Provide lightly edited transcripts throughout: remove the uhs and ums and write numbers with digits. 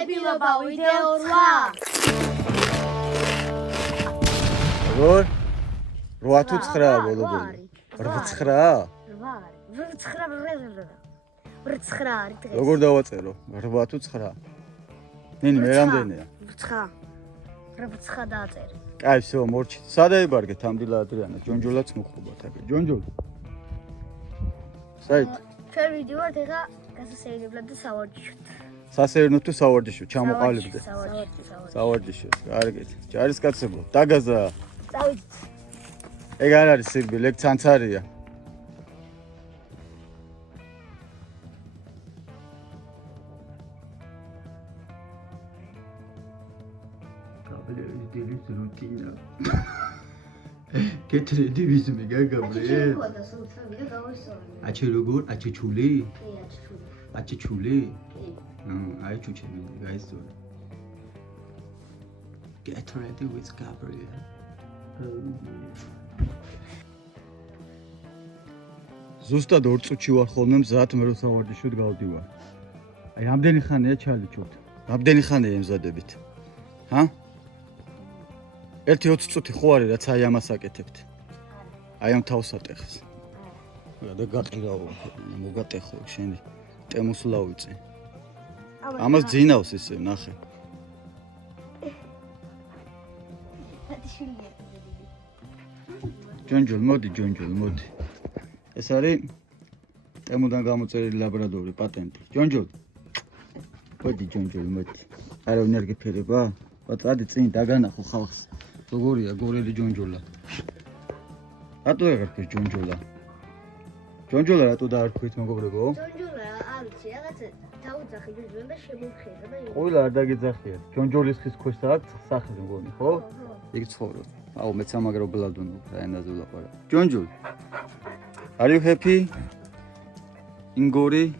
დებილობა ვიდეო 8. როგორ? 8 თუ 9-ა ბოლო-ბოლო. 8-9-ა? 8 არის დღეს. როგორ დავაწერო? 8 თუ 9? ნინი მე რამდენია? 9. 9 დააწერე. კაი, всё, მორჩი. სადაიბარგეთ ამდილა ადრიანა, ჯონჯოლაც მოხობათ აქ. ჯონჯოლ. საით? ჩვენ ვიდივართ ეხა გასასეირებლად და სავარჯიშოდ. სასეირნოდ თუ სავარჯიშოდ ჩამოყალიბდე. სავარჯიშოდ. კარგით. ჯარისკაცებო, დაგაზა. წავიდეთ. ეგ არ არის სირბილი, ეგ ცანცარია. Gabriel rutina. Get ready with me, Gabriel. Ache როგორ? Ache chuli? კი, აჩული. Ache chuli? კი. აი ჩუჩები, გაიცნო. Get ready with Gabriel. ზუსტად 2 წუთში ვარ ხოლმე მზად მე რო სავარჯიშოდ გავდივარ. აი რამდენი ხანია ჩალიჩოთ? რამდენი ხანია ემზადებით? ჰა? 1-20 წუთი ხო არის რაც აი ამას აკეთებთ? აი ამ თავს ატეხს. და გაყირავო, მოგატეხო შენი ტემოს ლავიწე. ამას ძინავს ისე, ნახე. ჯონჯოლ, მოდი, მოდი. ეს არის ტემოდან გამოწერილი ლაბრადორი პატენტი. ჯონჯოლ. მოდი, მოდი. არავინ არ გიფერება? პატადი წინ დაგანახო ხალხს. როგორია გორელი ჯონჯოლა? რატო ეგრე ჯონჯოლა? ჯონჯოლა რატო დაარქვით მოგობრებო? ჯონჯოლა არ ვიცი, რაღაცა დაუძახი ჯონჯოლა და შემოვხედა და ყველა არ დაგეძახიათ. ჯონჯოლის ხის ქვეშ აქვს სახლი მგონი, ხო? იქ ცხოვრობ. აუ მეც ამაგრო ბლადუნო რა ენაზე ვლაპარაკ. ჯონჯოლ. Are you happy? Ingori?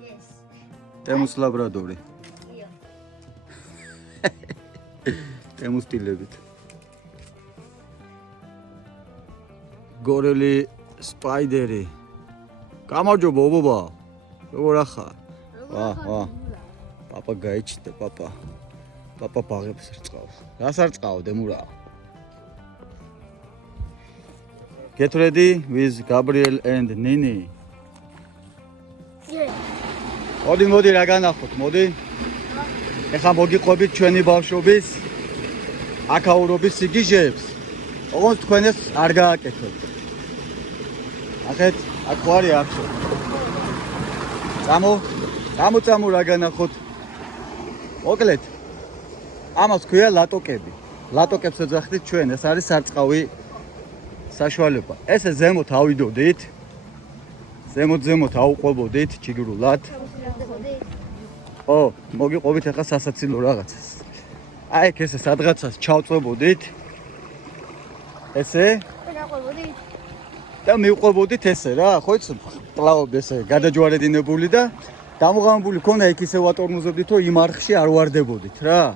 Yes. ტემოს ლაბრადორი. Yeah. ტემოს ტილებით. გორელი სპაიდერი. გამარჯობა ობობა. როგორ ახარ? ვა. პაპა გაიჩნდა, პაპა. პაპა ბაღებს რწყავს. რას არ წყავ დემურა? Get ready with Gabriel and Nini. Yeah. მოდი რა განახოთ, მოდი. ეხლა მოგიყვებით ჩვენი ბავშვობის აკაურობის სიგიჟეებს. ოღონდ თქვენ ეს არ გააკეთებთ. ახეთ, აქ ხარი ახშო. წამო რა განახოთ. მოკლედ. ამას ქვია ლატოკები. ლატოკებს ეძახით ჩვენ, ეს არის სარწყავი საშუალება. ესე ზემოთ ავიდოდით. ზემოთ აუყვებოდით ჩიგრულად. ო, მოგიყვებით ახლა სასაცილო რაღაცას. აი ეგ ესე სადღაცას ჩავწვებოდით. ესე და მივყვებოდით ესე რა, ხო იცი? პლაობ ესე გადაჯვარედინებული და გამოღამებული ქონა იქ ისე ვატორმუზებდით, რომ იმ არხში არ ვარდებოდით რა.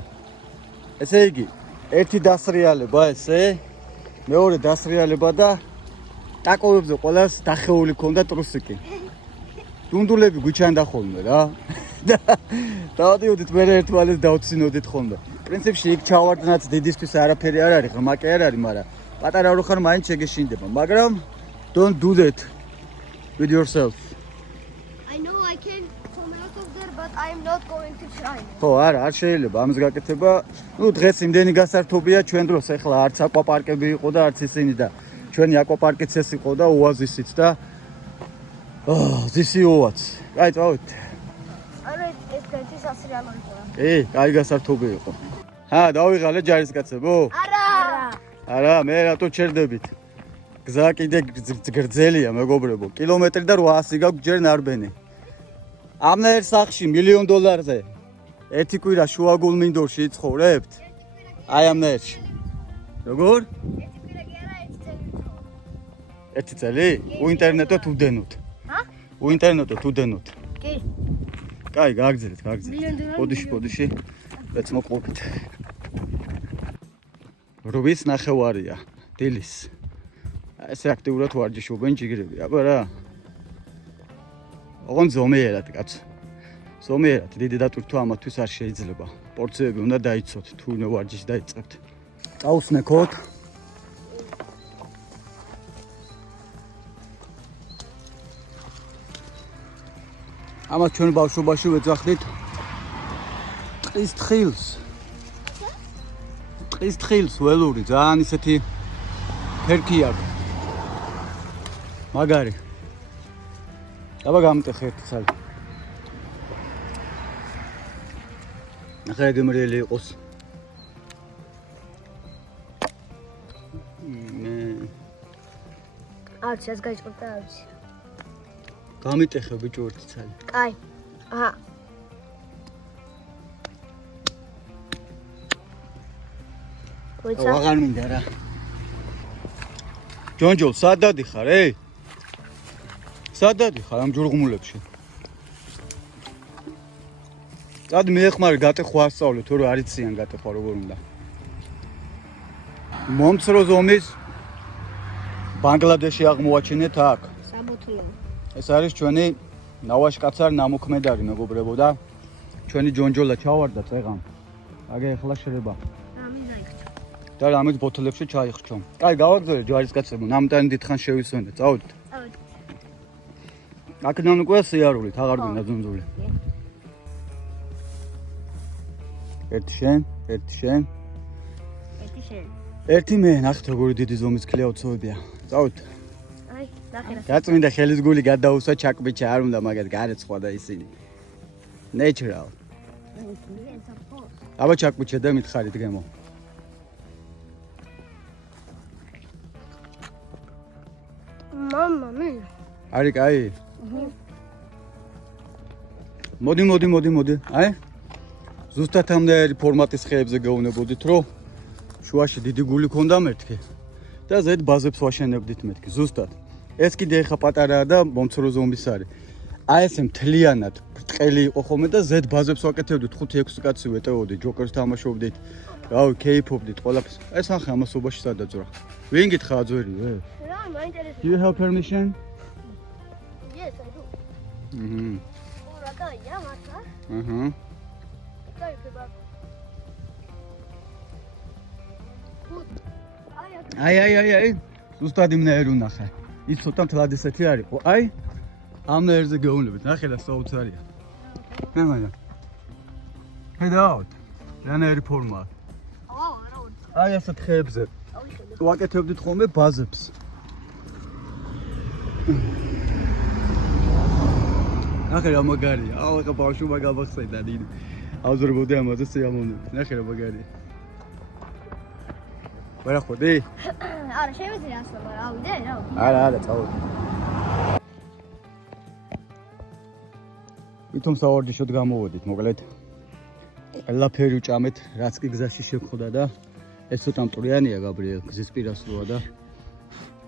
ესე იგი, ერთი დასრიალება ესე, მეორე დასრიალება და ტაკოვებზე ყველას დახეული ქონდა ტრუსიკი. დუნდულები გვიჩანდა ხოლმე რა. დავდიოდით მე ერთმანეთს დავცინოდით ხოლმე. პრინციპში იქ ჩავარდნაც დიდისთვის არაფერი არ არის, ღრმა კი არ არის, მაგრამ პატარა რო ხარ მაინც შეგეშინდება, მაგრამ don't do that with yourself. I know I can come out of there, but I'm not going to try. ხო, არ შეიძლება ამის გაკეთება. ნუ დღეს იმდენი გასართობია ჩვენ დროს, ეხლა არც აკვაპარკები იყო და არც ისინი და ჩვენი აკვაპარკიც ეს იყო და ოაზისიც და ზისიოაც. აი, წავით. არა, ეს კეთი სასრიალო იყო. კაი გასართობი იყო. დავიღალე ჯარისკაცებო? არა, მე რატო ჩერდებით? გზა კიდე გრძელია, მეგობრებო. კილომეტრი და 800 გაქვს ჯერ ნარბენი. ამნაირ სახში $1,000,000-ზე ერთი კვირა შუაგულ მინდორში იცხოვრებთ? აი ამნაირში. როგორ? ერთი წელი? უინტერნეტოთ უდენოთ. უინტერნეტოთ უდენოთ. კი. კაი, გააგზავნეთ. ბოდიში. რაც მოყვებით. რობის ნახევარია, დილის. ესე აქტიურად ვარჯიშობენ ჯიგრები, აბა რა. ოღონდ ზომიერად კაცო. ზომიერად დიდი დატვირთვა ამათვის არ შეიძლება. პორციები უნდა დაიცოთ, თუ ვარჯიში დაიწყებთ. წაუსნეკოთ. ამას ჩვენ ბავშვობაში ვეძახდით ტყის თხილს. ტყის თხილს ველური, ძალიან ისეთი ფერქი აქვს. მაგარი. აბა გამიტეხე ერთი ცალი. ნახე გემრიელი იყოს. არც ეს გაიწყდა არც. გამიტეხე ბიჭო ერთი ცალი. კაი. აჰა. აღარ მინდა რა. ჯონჯოლ, სად დადიხარ, სად დადიხარ ამ ჯურღმულებში? წად მიეხმარი გატეხვა ასწავლე, თუ რა არიციან გატეხვა როგორ უნდა. მომცრო ზომის ბანგლადეში აღმოაჩინეთ აქ. საბუთლო. ეს არის ჩვენი ნავაშკაცარ ნამოქმედარი მეგობრებო და ჩვენი ჯონჯოლა ჩავარდა წეღამ. აგე ახლა შრება. და რამე ბოთლებში ჩაიხჩო. კაი, გავაგზავნე ჯვარისკაცებო, ნამდვილად დიდხან შევისვენე, წავიდეთ. წავიდეთ. აქედან უკვე სიარულით, აღარ გვინდა ძუნძული. ერთი შენ. ერთი შენ. ერთი მე, ნახეთ როგორი დიდი ზომის ქლია უცოვებია. წავიდეთ. აი, ნახე რა. გაწმინდა ხელის გული გადაუსვა ჩაკბიჩა არ უნდა მაგათ გარეცხვა და ისინი. Natural. აბა ჩაკბიჩა და მითხარით გემო. Mamma mia. არის კაი? მოდი. აი? ზუსტად ამდენი ფორმატის ხეებზე გეუბნებოდით, რომ შუაში დიდი გული ქონდა მეთქი და ზედ ბაზებს ვაშენებდით მეთქი. ზუსტად. ეს კიდე ეხა პატარაა და მომცრო ზომის არის. აი ესე მთლიანად ბრტყელი იყო ხოლმე და ზედ ბაზებს ვაკეთებდით 5-6 კაცი ვეტეოდით, ჯოკერს თამაშობდით. რავი, კეიფობდით ყველაფერს. ეს ახლა ამასობაში სადაძვრა. ვინ გითხრა აძვერიო? Do you have permission? Yes, I do. Ora ya mata. აი. ზუსტად იმნაირი უნახე. ის ცოტა მთლად ისეთი არისო. აი, ამნაირზე გეუბნებით. ნახე და საოცარია. მე მანა. ხედავთ. რანაირი ფორმაა. აი ასეთ ხეებზე. ვაკეთებდით ხოლმე ბაზებს. ნახე რა მაგარია. აუ ეხა ბავშვობა გავახსენდა დიდი. ავზრებოდი ამაზე სიამოვნებით. ნახე რა მაგარია. ვერა ხვდი? არა, შემიძლია ასლა, მაგრამ ავიდე რა. არა, წავედი. ვითომ სავარჯიშოდ გამოვედით, მოკლედ. ყველაფერი უჭამეთ, რაც კი გზაში შეგხვდა და ეს ცოტა მტვრიანია გაბრიელ, გზის პირასროა და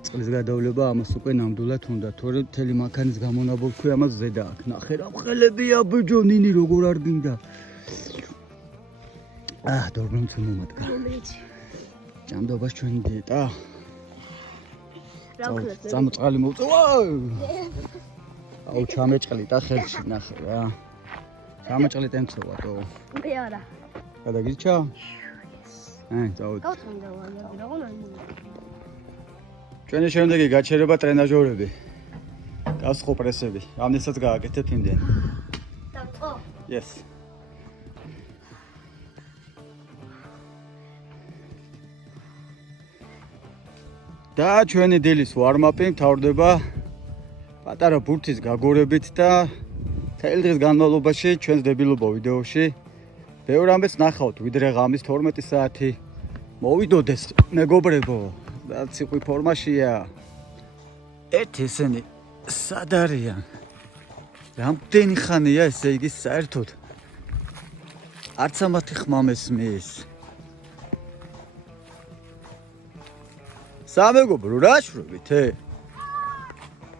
წყლის გადავლება ამას უკვე ნამდვილად უნდა, თორე მთელი მანქანის გამონაბოლქვი ამას ზედა აქვს. ნახე რა მყელებია ბიჭო, ნინი როგორ არ გინდა. დორბნიც მომადგა. ჭამდობას ჩვენი დიეტა. რა ვქნათ? წამოწყალი მოვწვა. აუ ჩამეჭყლი და ხელში ნახე რა. ჩამეჭყლი ტენცოვატო. მე არა. გადაგიჭა? წავედი. გავწმინდა ვარ, როგორ არ მოვა. ჩვენი შემდეგი გაჩერება ტრენაჟორები. გასხო პრესები. ამნესაც გააკეთეთ იმდენ. დავწყო? Yes. და ჩვენი დილის ვარმაპი მთავრდება პატარა ბურთის გაგორებით და მთელი დღის განმავლობაში ჩვენს დებილობა ვიდეოში ბევრ ამბებს ნახავთ, ვიდრე ღამის 12 საათი. მოვიდოდეს მეგობრებო, და ციყვი ფორმაშია. ერთი ესენი სად არიან? რამდენი ხანია ესე იგი საერთოდ? არც ამათი ხმა მესმის. სამეგობრო, რა შრობით,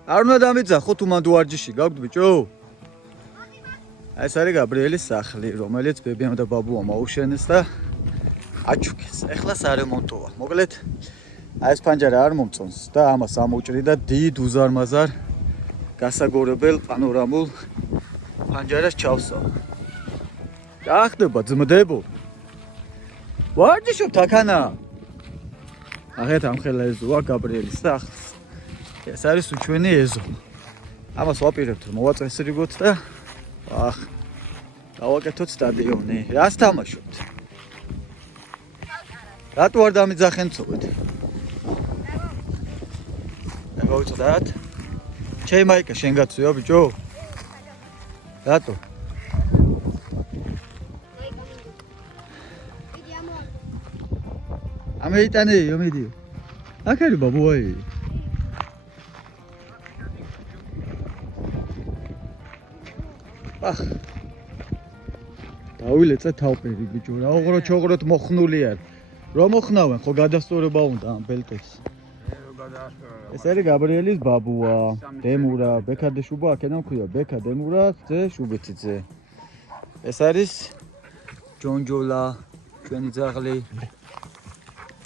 არ უნდა დამიძახოთ უმანდ ვარჯიში, გაგვთ ბიჭო? ეს არის გაბრიელის სახლი, რომელიც ბებიამ და ბაბუამ აუშენეს და აჩუქეს. ეხლა სარემონტოა. მოკლედ, ეს ფანჯარა არ მომწონს და ამას ამოჭრიდა დიდ უზარმაზარ გასაგორებელ პანორამულ ფანჯარას ჩავსო. რა ხდება ძმდებო? ვარჯიშობ თაქანა. აღეთ ამხელა ეზოა გაბრიელის სახლს. ეს არის უჩვენი ეზო. ამას ვაპირებთ რომ მოვაწესრიგოთ და ახ დავაკეთოთ სტადიონი. რას თამაშობთ? რატო არ დამიძახენცოვეთ? მოგწოდათ? ჩემი მაიკა შენ გაწვიო ბიჭო? რატო? ამეიტანე, යომიდი. აკერი ბაბუაი. ახ. დავილეწე თავპერი ბიჭო, რა ოღროჩოღროთ მოხნული არ. რომ მოხნავენ, ხო გადასწორება უნდა ამ ბელტებს. ეს არის გაბრიელის ბაბუა, დემურა, ბექადე შუბა, აქედან ქვია ბექა დემურა, ძე შუბიციძე. ეს არის ჯონჯოლა, ჩვენი ძაღლი.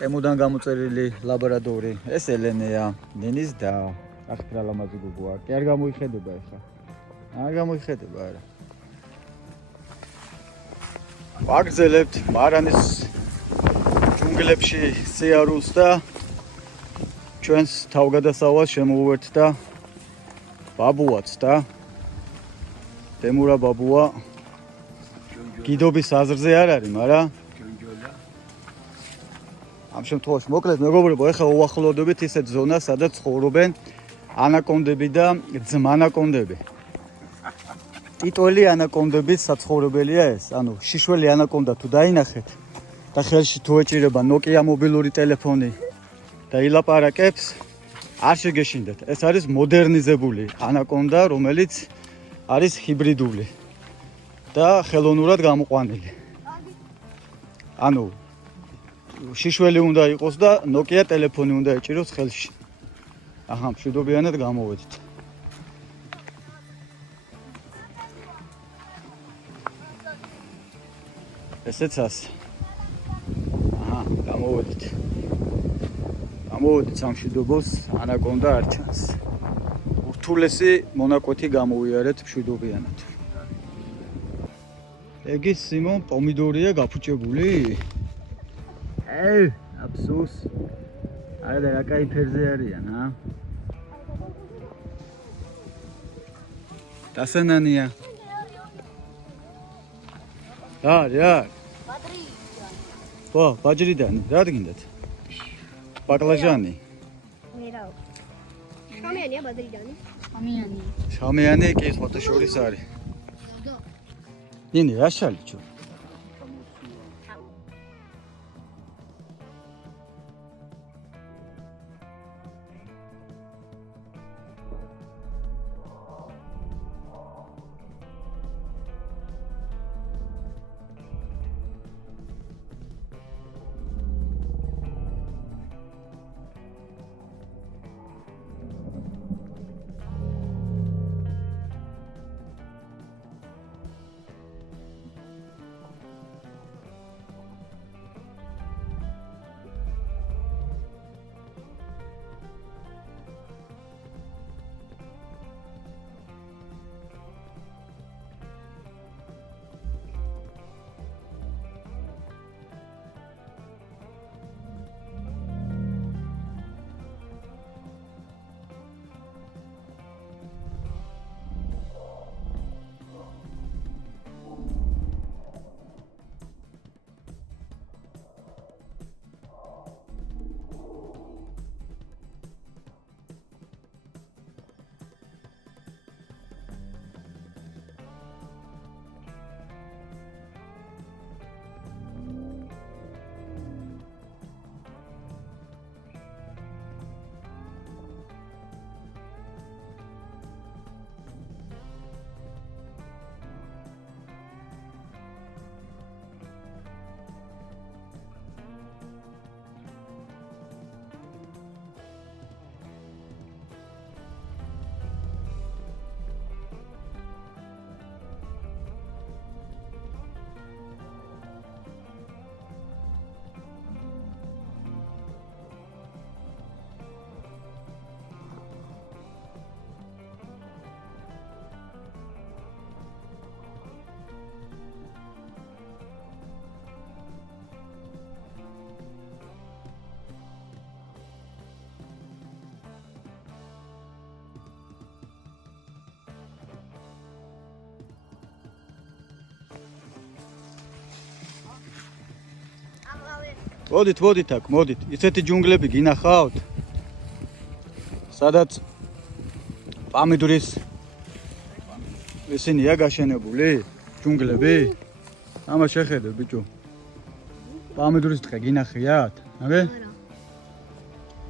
ემუდან გამოწერილი ლაბრადორი. ეს ელენეა, ნენის და ახ რა ლამაზი გოგოა. კი არ გამოიხედება ეხა. არ გამოიხედება არა. ვაგრძელებთ მარანის ჯუნგლებში სიარულს და ჩვენს თავგადასავალს შემოვუერთთ და ბაბუაც და დემურა ბაბუა გიდობის აზრზე არ არის, მაგრამ ამ შემთხვევაში მოკლედ მეგობრებო, ეხლა უახლოვდებით ისეთ ზონას, სადაც ცხოვრობენ ანაკონდები და ძმანაკონდები. ტიტველი ანაკონდების საცხოვრებელია ეს, ანუ შიშველი ანაკონდა თუ დაინახეთ და ხელში თუ ეჭირება Nokia მობილური ტელეფონი და ილაპარაკებს, არ შეგეშინდეთ. ეს არის მოდერნიზებული ანაკონდა, რომელიც არის ჰიბრიდული და ხელოვნურად გამოყვანილი. ანუ შიშველი უნდა იყოს და Nokia ტელეფონი უნდა ეჭიროს ხელში. აჰა, მშვიდობიანად გამოვედით. ესეც ასე. აჰა, გამოვედით. გამოვედით სამშვიდობოს, ანაკონდა არ ჩანს. ურთულესი მონაკვეთი გამოვიარეთ მშვიდობიანად. ეგი სიმონ პომიდორია გაფუჭებული? აფსუს. არა და რა კაი ფერზე არიან, ა? დასანანია. რა? ვა, ბაჯრიდანი, რა გინდათ? ბაკლაჟანი. მერაო. შამიანია ბადრიდანი. შამიანი კი ხოთა შორის არის. ნინი, რა შალიჩო? მოდით აქ, მოდით. ისეთი ჯუნგლები გინახავთ? სადაც პამიდურის ისინია გაშენებული ჯუნგლები? ამა შეხედე ბიჭო. პამიდურის ტყე გინახიათ? აგე?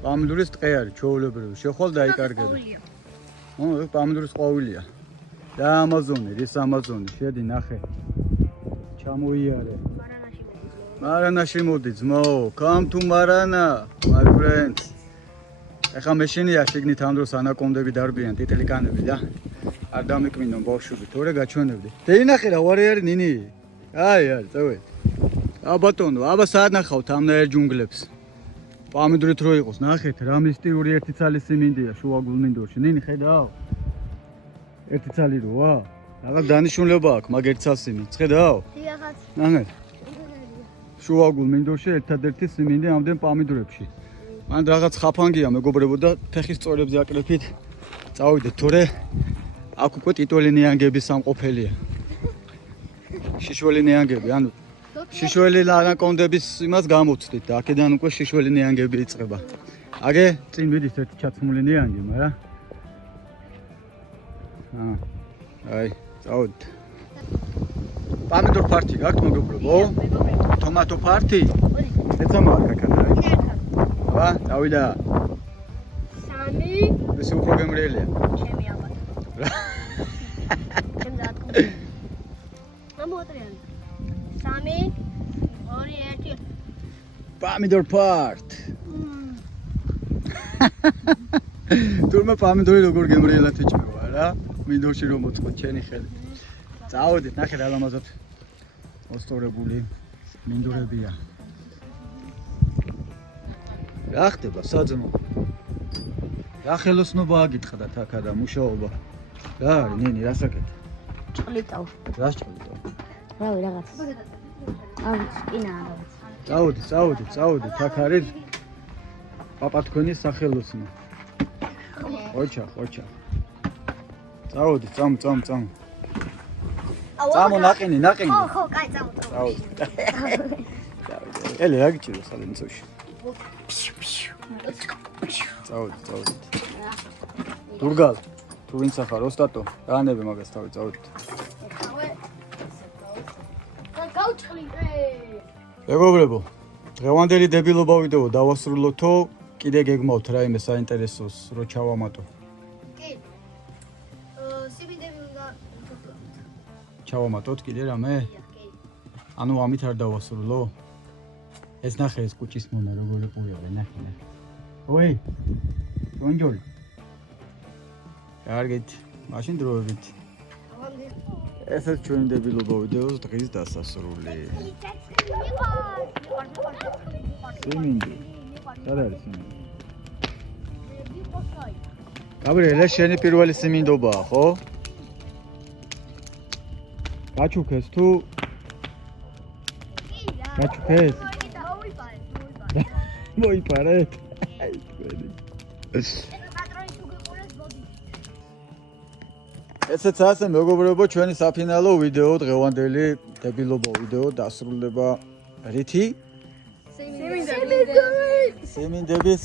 პამიდურის ტყე არის, ჩვეულებრივი. შეხვალ დაიკარგები. პამიდურის ყვავილია. და ამაზონი, რის ამაზონი, შედი ნახე. ჩამოიარე. მარანაში მოდი ძმო, come to Marana, my friends. ეხა მეშინია შიგნით ამ დროს ანაკონდები დარბიან, ტიტლიკანები და არ დამიკმინონ ბავშვები, თორე გაჩვენებდი. დეინახე რა ვარი არის ნინი? აი, წავედი. ბატონო, აბა სად ნახავთ ამნაირ ჯუნგლებს? პამიდურით რო იყოს, ნახეთ, რა მისტიური ერთი ცალი სიმინდია შუაგულ მინდორში. ნინი ხედავ? ერთი ცალი როა? რაღაც დანიშნულება აქვს მაგ ერთ ცალ სიმინდს, ხედავ? დიახაც. ნახეთ. შუაგულ მინდორში ერთადერთი სიმინდი ამდენ პამიდურებში. მან რაღაც ხაფანგია მეგობრებო და ფეხის წორებზე აკრეფით. წავიდეთ, თორე აქ უკვე ტიტველი ნიანგების სამყოფელია. შიშველი ნიანგები, ანუ შიშველი ანაკონდების იმას გამოცდით და აქედან უკვე შიშველი ნიანგები იწყება. აგე წინ ვიდით ერთი ჩაცმული ნიანგი, მაგრამ აი, წავიდეთ. პამიდურ პარტი გაქვთ მეგობრებო? ტომატო პარტი? ეცამა აქ-აქ. აბა, დავიდა. 3. ეს უფრო გემრიელია. ჩემი ალბათ. ჩემ დაატყო. ამოატრიანი. 3, 2, 1. Pomidor part. თურმე პამიდორი როგორ გემრიელად იჭმება რა? მინდორში რომ მოწყოთ ჩენი ხელი. წავედით, ნახე რა ლამაზად მოსწორებული მინდორებია. რა ხდება საძმო? რა ხელოსნობა აგიტყდათ აქა და მუშაობა? რა არის ნინი, რა საკეთე? ჭყლიტავ. რა ჭყლიტავ? რავი რაღაც. კინა რაღაც. წავედით, აქ არის პაპა თქვენი სახელოსნო. ოჩა. წავედით, წამ. წამო ნაყინი. ხო, კაი, წავედი. ელი რა გიჭირდა სალენცოში? წავედით. დურგალ, თუ ვინც ახარ, ოსტატო, გაანები მაგას თავი, წავედით. მეგობრებო, დღევანდელი დებილობა ვიდეო დავასრულოთო, კიდე გეგმავთ რაიმე საინტერესოს რო ჩავამატო. კი. სიმინდები უნდა ჩავამატოთ კიდე რამე? კი. ანუ ამით არ დავასრულო? ეს ნახე ეს კუჭის მონა როგორი ყურია, ნახე. ოი. ბონჯორი. კარგით, მაშინ დროებით. ესეც ჩვენი დებილობა ვიდეოს დღის დასასრული. სიმინდი. სად არის სიმინდი? გაბრიელე, შენი პირველი სიმინდობაა, ხო? გაჩუქეს თუ? გაჩუქეს? მოიპარეთ. აი, თქვენი. ესეც ასე მეგობრებო, ჩვენი საფინალო ვიდეო, დღევანდელი დებილობა ვიდეო დასრულდება რითი? სიმინდების,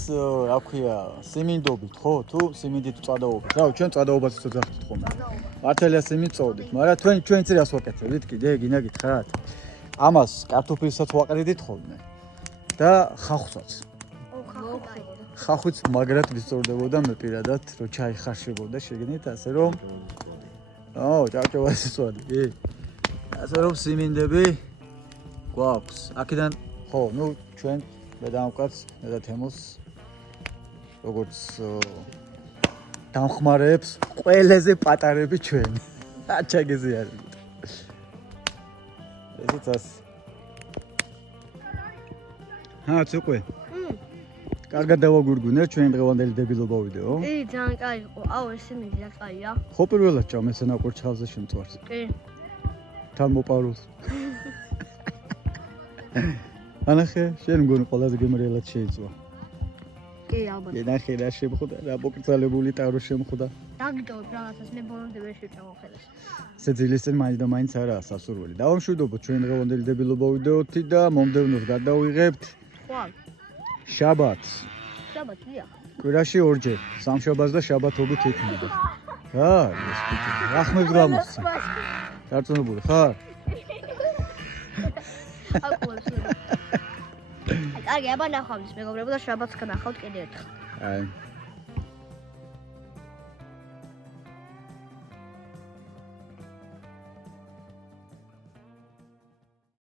რა ქვია, სიმინდობით, ხო? თუ სიმინდით წადაობით. რავი, ჩვენ წადაობას ვძახით ხოლმე. მართალია სიმინდს წავდით, მაგრამ ჩვენ ცირას ვაკეთებთ, კიდე გინდა გითხრათ. ამას კარტოფილსაც ვაყრიდით ხოლმე და ხახუსაც. ხახუც მაგრად ვისწორდებოდა მე პირადად, რომ ჩაიხარშებოდა შეგნით, ასე რომ ჭავჭავას ისვადი, კი. ასე რომ სიმინდები გვაქვს. აქედან ხო, ნუ ჩვენ მე დამკვაც, მე და თემოს როგორც დამხმარეებს ყველაზე პატარები ჩვენ. აჩაგეზი არის. ესეც ასე. ცუყვე. კარგად დავაგვირგვინეთ ჩვენ დღევანდელი დებილობა ვიდეო. კი, ძალიან კაი იყო. აუ, ეს სიმინდი რა კაია. ხო პირველად ჭამ ესე ნაკვირჩხალზე შემწვარს. კი. თან მოპარულს. ანახე, შენ მგონი ყველაზე გემრიელად შეიწვა. კი, ალბათ. ნახე რა შემხვდა, რა მოკრძალებული ტარო შემხვდა. დაგიტოვებ რაღაცას, მე ბოლომდე ვერ შევჭამოხედეს. სეძილის წინ მაინც და მაინც არაა სასურველი. დავამშვიდობოთ ჩვენ დღევანდელი დებილობა ვიდეოთი და მომდევნოს გადავიღებთ ხვალ. შაბათს. შაბათია. კვირაში ორჯერ, სამშაბათს და შაბათობით იქნება. რა, ეს ბიჭი, ახმებს გამოსცა. დარწმუნებული ხარ? აკულებს. კარგი, აბა ნახვამდის მეგობრებო და შაბათს განახავთ კიდე ერთხელ. აი.